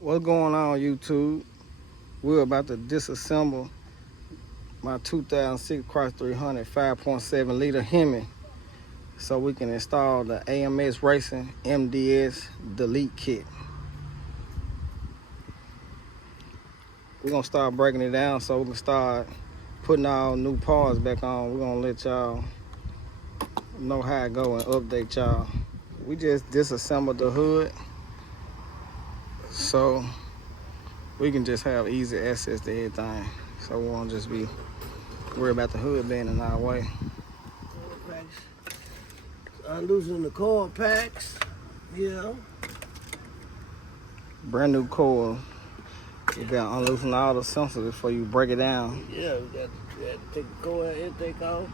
What's going on, YouTube? We're about to disassemble my 2006 Chrysler 300 5.7 liter Hemi so we can install the AMS Racing MDS delete kit. We're gonna start breaking it down so we can start putting all new parts back on. We're gonna let y'all know how it go and update y'all. We just disassembled the hood so we can just have easy access to everything. So we won't just be worried about the hood being in our way. Loosening the cord packs. Yeah. Brand new cord. You gotta unloosen all the sensors before you break it down. Yeah, we got to take the cord intake off.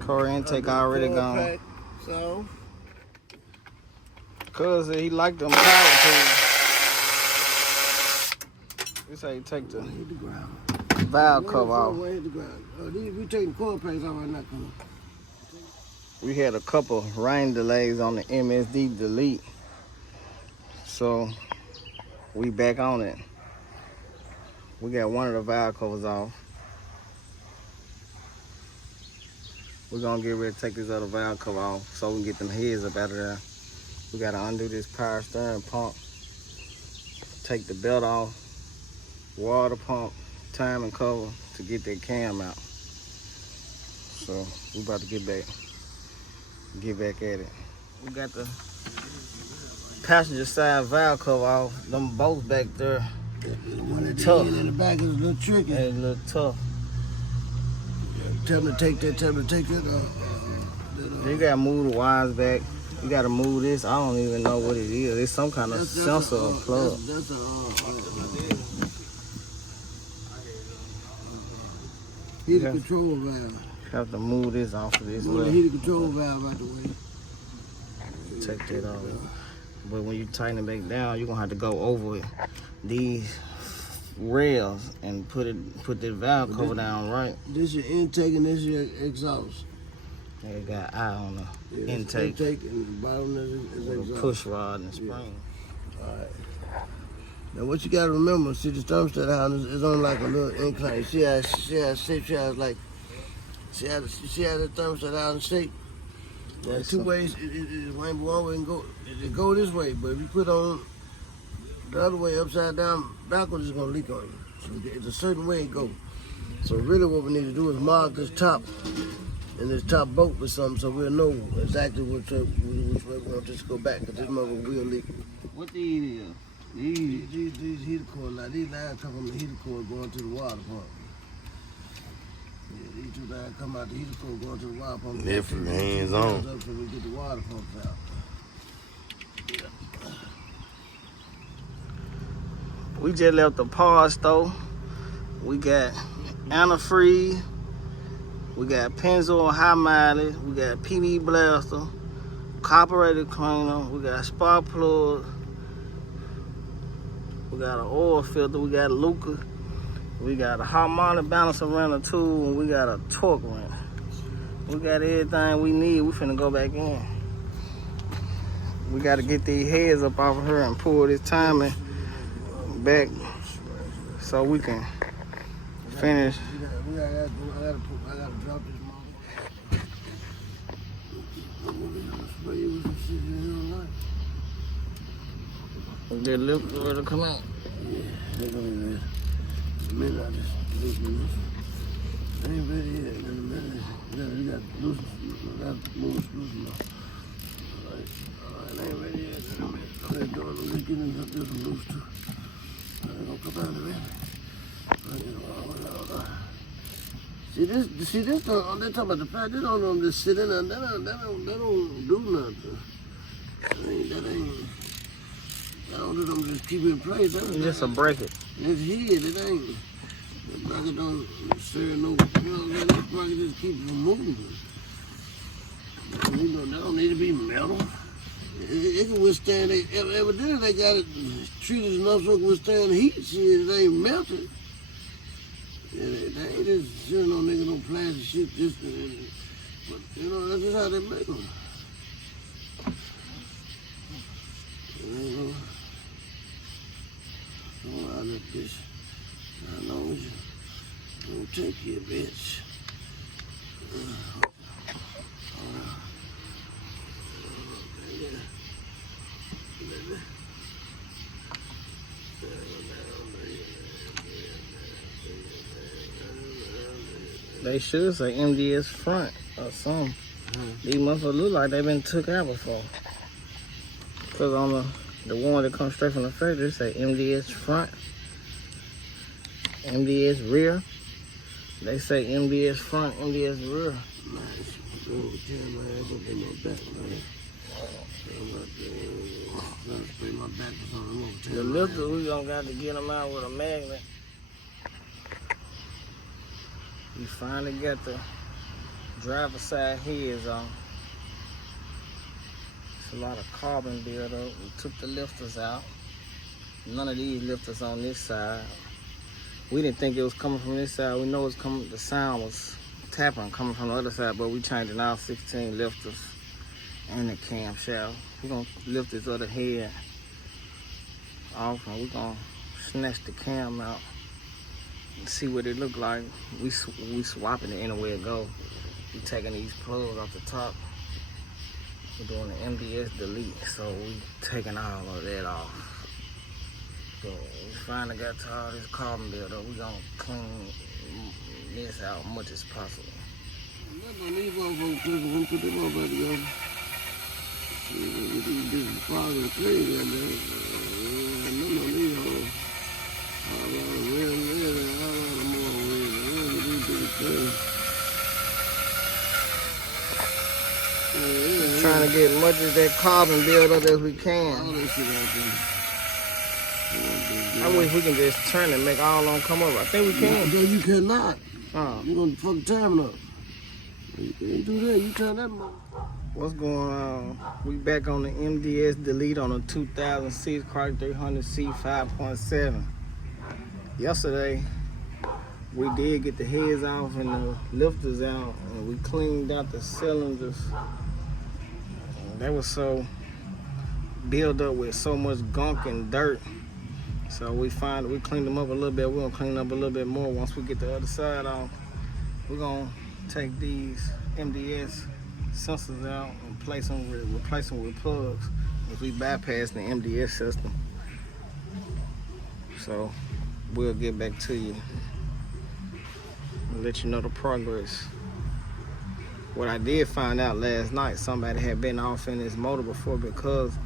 Cord intake already gone. Pack, so. Cause he liked them power tools. This how you take the valve cover off. Hit the ground. We taking the cord packs off right now. We had a couple rain delays on the MSD delete, so we back on it. We got one of the valve covers off. We're gonna get ready to take this other valve cover off so we can get them heads up out of there. We gotta undo this power steering pump, take the belt off, water pump, timing cover to get that cam out. So we about to get back at it. We got the passenger side valve cover off. Them bolts back there, tough. In the back is a little tricky. It's a little tough. Tell them to take that. You gotta move the wires back. You gotta move this. I don't even know what it is. It's some kind of sensor or plug. That's a heater control valve. Have to move this off of this. Move the heater control valve out the way. Take that off. But when you tighten it back down, you're gonna have to go over these rails and put the valve cover down right. This is your intake and this is your exhaust. It got eye on the intake. Intake and the bottom is exhaust. Push rod and spring. Yeah. All right. Now what you gotta remember, see the thermostat house is on like a little incline. She has shape. She had the thermostat out in shape. There's two ways. It might be one way and go this way, but if you put on the other way upside down backwards, it's gonna leak on you. So it's a certain way it goes. So really, what we need to do is mark this top and this top bolt with something, so we'll know exactly which way we want this to go back. Because this mother will leak. What these is? These heater cords. Now these lines come from the heater cord going to the water pump. Yeah, these two lines come out the heater cord going to the water pump. Different hands on. So we get the water pumps out. Yeah. We just left the parts store. We got antifreeze. We got Pennzoil high mileage. We got PB blaster, carburetor cleaner. We got spark plug. We got an oil filter. We got Luca. We got a harmonic balancer rental tool, and we got a torque wrench. We got everything we need. We finna go back in. We gotta get these heads up off of her and pull this timing back so we can finish. I gotta drop this mother. Get lift for it to come out. Yeah, they're gonna minute I just loosen this. I ain't ready yet. In a minute, you got to loosen. You got to move loosen up. All right, I ain't ready yet. In a minute. I'm just getting this loose too. I'm gonna come out in a minute. See this don't, they talking about the fact, they don't just sit in there, they don't do nothing. I don't do them, just keep it in place. It's just a bracket. It's here, it ain't. The bracket don't serve no, you know what I'm saying? This bracket just keeps it from moving. You know, they don't need to be metal. It can withstand, evidently they got it treated enough so it can withstand heat. Shit, it ain't melted. They ain't just sitting on nigga no plastic shit, just, but you know, that's just how they make them. You know? out that bitch. How long as you don't take your bitch. They should say MDS front or something. These motherfuckers look like they been took out before. Cause on the one that comes straight from the factory, say MDS front, MDS rear. They say MDS front, MDS rear. The lifter, we gonna got to get them out with a magnet. We finally got the driver's side heads on. It's a lot of carbon buildup. We took the lifters out. None of these lifters on this side. We didn't think it was coming from this side. We know it's coming. The sound was tapping coming from the other side, but we changing all 16 lifters and the camshaft. We're gonna lift this other head off and we're gonna snatch the cam out and see what it look like. We swapping it anywhere it go. We taking these plugs off the top. We're doing the MDS delete, so we taking all of that off. So we finally got to all this carbon buildup. We gonna clean this out as much as possible. Trying to get as much of that carbon buildup as we can. I wish we can just turn it and make all of them come up. I think we can. No, you cannot. You're gonna fuck the timing up. You can't do that. You turn that mother. What's going on? We back on the MDS delete on a 2006 Chrysler 300C 5.7. Yesterday, we did get the heads off and the lifters out, and we cleaned out the cylinders. They were so built up with so much gunk and dirt. So we cleaned them up a little bit. We're gonna clean up a little bit more once we get the other side off. We're gonna take these MDS sensors out and replace them with plugs if we bypass the MDS system. So we'll get back to you and let you know the progress. What I did find out last night, somebody had been off in this motor before, because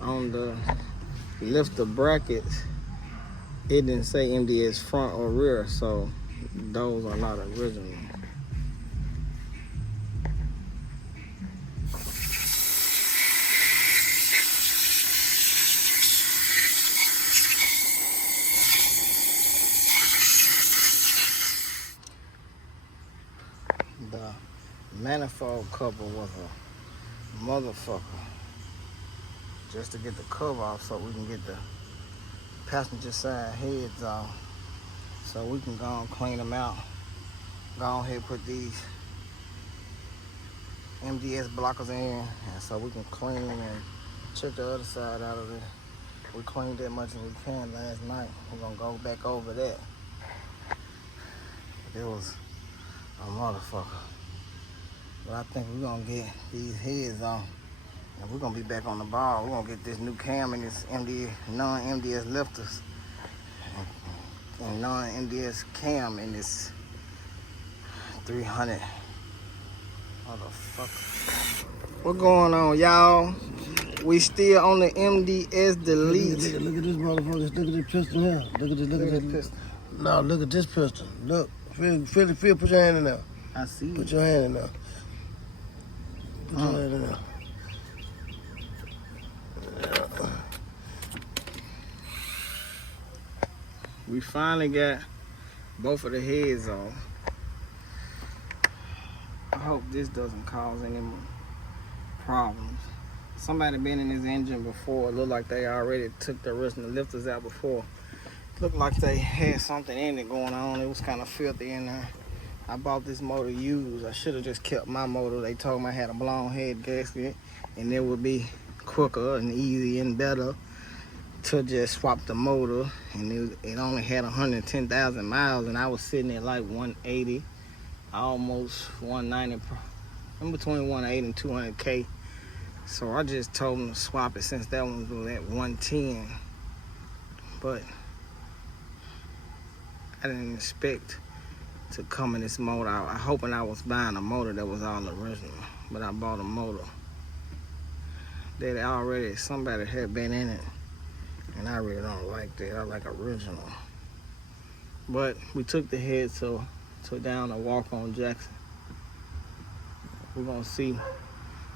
on the lifter brackets it didn't say MDS front or rear, so those are not original. The manifold cover was a motherfucker, just to get the cover off so we can get the passenger side heads off, so we can go and clean them out. Go ahead and put these MDS blockers in, and so we can clean and check the other side out of it. We cleaned that much as we can last night. We're gonna go back over that. It was a motherfucker. But I think we're gonna get these heads on, and we're gonna be back on the ball. We're gonna get this new cam and this non-MDS lifters and non-MDS cam in this 300 motherfucker. What's going on, y'all? We still on the MDS delete. Look at this motherfucker. Look at this piston here. Look at this piston. No, look at this piston. Look. Feel, put your hand in there. I see. Put your hand in there. Put your hand in there. We finally got both of the heads off. I hope this doesn't cause any more problems. Somebody been in this engine before. It looked like they already took the rest of the lifters out before. Looked like they had something in it going on. It was kind of filthy in there. I bought this motor used. I should have just kept my motor. They told me I had a blown head gasket and it would be quicker and easy and better to just swap the motor, and it only had 110,000 miles, and I was sitting at like 180, almost 190, in between 180 and 200K. So I just told them to swap it since that one was at 110. But I didn't expect to come in this motor. I hoping I was buying a motor that was all original, but I bought a motor that already somebody had been in it, and I really don't like that. I like original. But we took the head to down to walk on Jackson. We're gonna see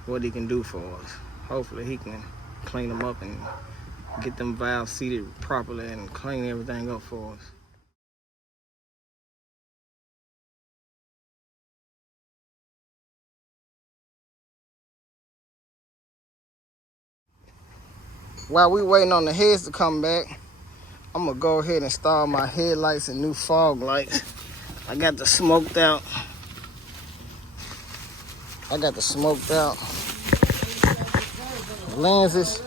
what he can do for us. Hopefully he can clean them up and get them valves seated properly and clean everything up for us. While we waiting on the heads to come back, I'm gonna go ahead and install my headlights and new fog lights. I got the smoked out lenses,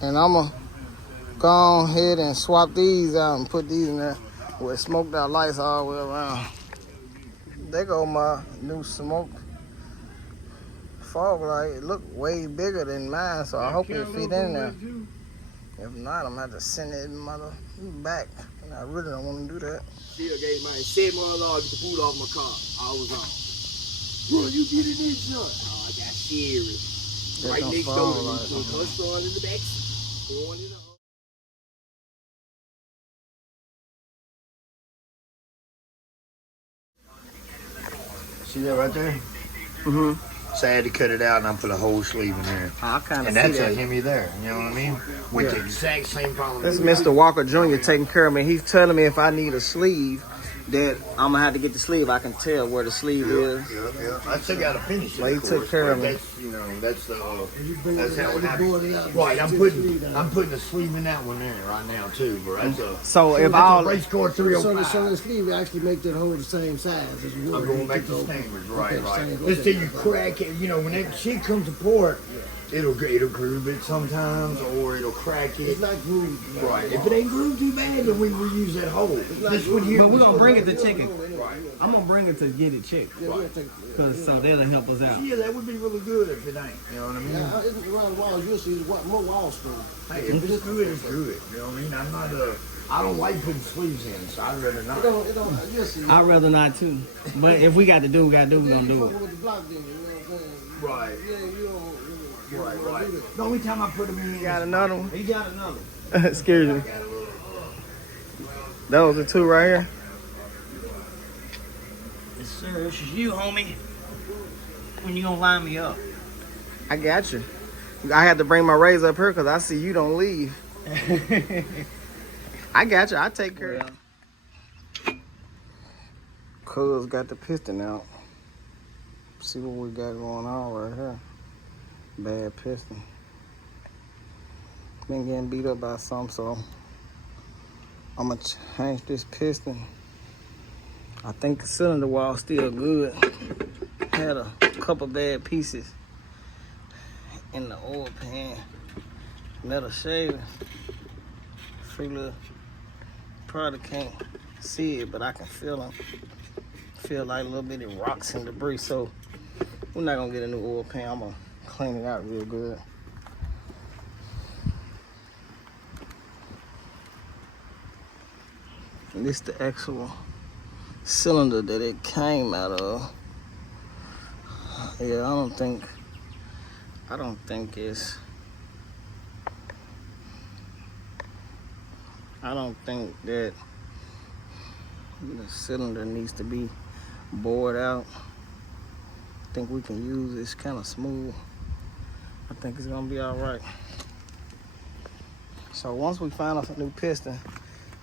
and I'm gonna go ahead and swap these out and put these in there with smoked out lights all the way around. There go my new smoke fog light. It look way bigger than mine, so I hope it fit in there. If not, I'm gonna have to send it mother back. And I really don't want to do that. Still gave my $700 to boot off my car. I was on. Bro, you get it in, son. Oh, I got serious. Right next door to me. So Chrysler in the back. Going in the See that right there? Mm-hmm. So I had to cut it out and I put a whole sleeve in there. I kind of And see that's that. a Hemi there, you know what I mean? With the exact same problem. This is Mr. Walker Jr. taking care of me. He's telling me if I need a sleeve, that I'm gonna have to get the sleeve. I can tell where the sleeve is. Yeah. I still gotta finish it. Well, he took care of me. That's how it happens. Right, I'm putting a sleeve in that one there right now too, bro. So if all race car 305. So the sleeve actually make that hole the same size as you I'm going back to standards, right. Just till you crack it, when that shit comes apart, it'll groove it sometimes, or it'll crack it. It's not grooved. Right. If it ain't grooved too bad, then we reuse that hole. This one here. But we're gonna bring it to check it. I'm gonna bring it to get it checked. Cause so that'll help us out. Yeah, that would be really good if it ain't. You know what I mean? Yeah, it's around the walls, you'll see more wall screws. Hey, if it's good, it's good. You know what I mean? I don't like putting sleeves in, so I'd rather not. I'd rather not too. But if we got to do, we're gonna do it. Right. Yeah, you don't. Right. The only time I put them in. You got another one? He got another one. Excuse me. Those are two right here. Yes, sir. This is you, homie. When you gonna line me up? I got you. I had to bring my razor up here because I see you don't leave. I got you. I take care of you. Cuz got the piston out. See what we got going on right here. Bad piston. Been getting beat up by some, so I'm gonna change this piston. I think the cylinder wall's still good. Had a couple bad pieces in the oil pan. Metal shaving. Free little. Probably can't see it, but I can feel them. Feel like a little bitty rocks and debris, so we're not gonna get a new oil pan. I'm gonna clean it out real good. And this the actual cylinder that it came out of. Yeah, I don't think it's. I don't think that the cylinder needs to be bored out. I think we can use this kind of smooth. I think it's gonna be all right. So once we find us a new piston,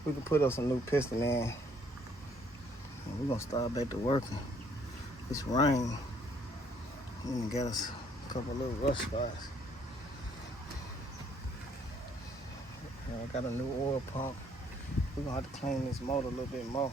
we can put us a new piston in. And we're gonna start back to working. It's rain. And got us a couple little rust spots. I got a new oil pump. We're gonna have to clean this motor a little bit more.